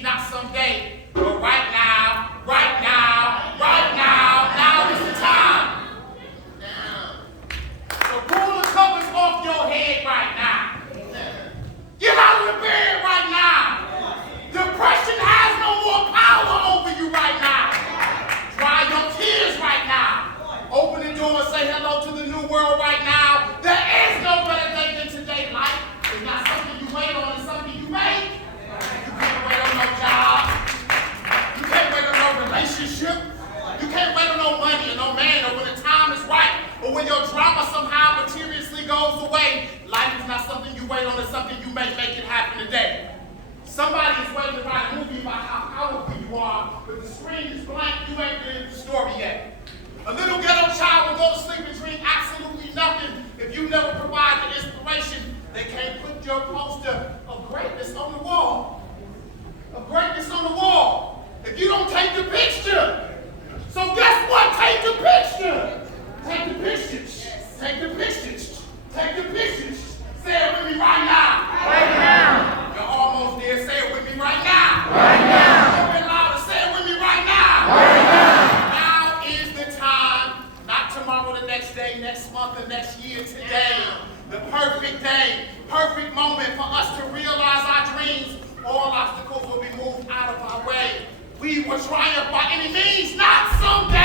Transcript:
means not someday, but right now, right now, right now, now is the time. So pull the covers off your head right now. Get out of the bed right now. Depression has no more power over you right now. Dry your tears right now. Open the door and say hello to the new world right now. There is no better day than today. Life is not something you wait on, it's something you make. You can't wait on no job. You can't wait on no relationship. You can't wait on no money or no man or when the time is right or when your drama somehow materially goes away. Life is not something you wait on, it's something you make it happen today. Somebody is waiting to write a movie about how powerful you are, but the screen is blank, you ain't read the story yet. A little ghetto child will go to sleep and dream absolutely nothing if you never provide the inspiration. They can't put your poster of greatness on the wall. Of greatness on the wall. If you don't take the picture. So guess what? Take the picture. Take the pictures. Take the pictures. Take the pictures. Say it with me right now. Right now. You're almost there. Say it with me right now. Right now. A little bit louder. Say it with me right now. Right now. Now is the time. Not tomorrow, the next day, next month, the next year. Today. The perfect day. Perfect moment for us to realize our dreams. All obstacles will be moved out of our way. We will triumph by any means, not someday.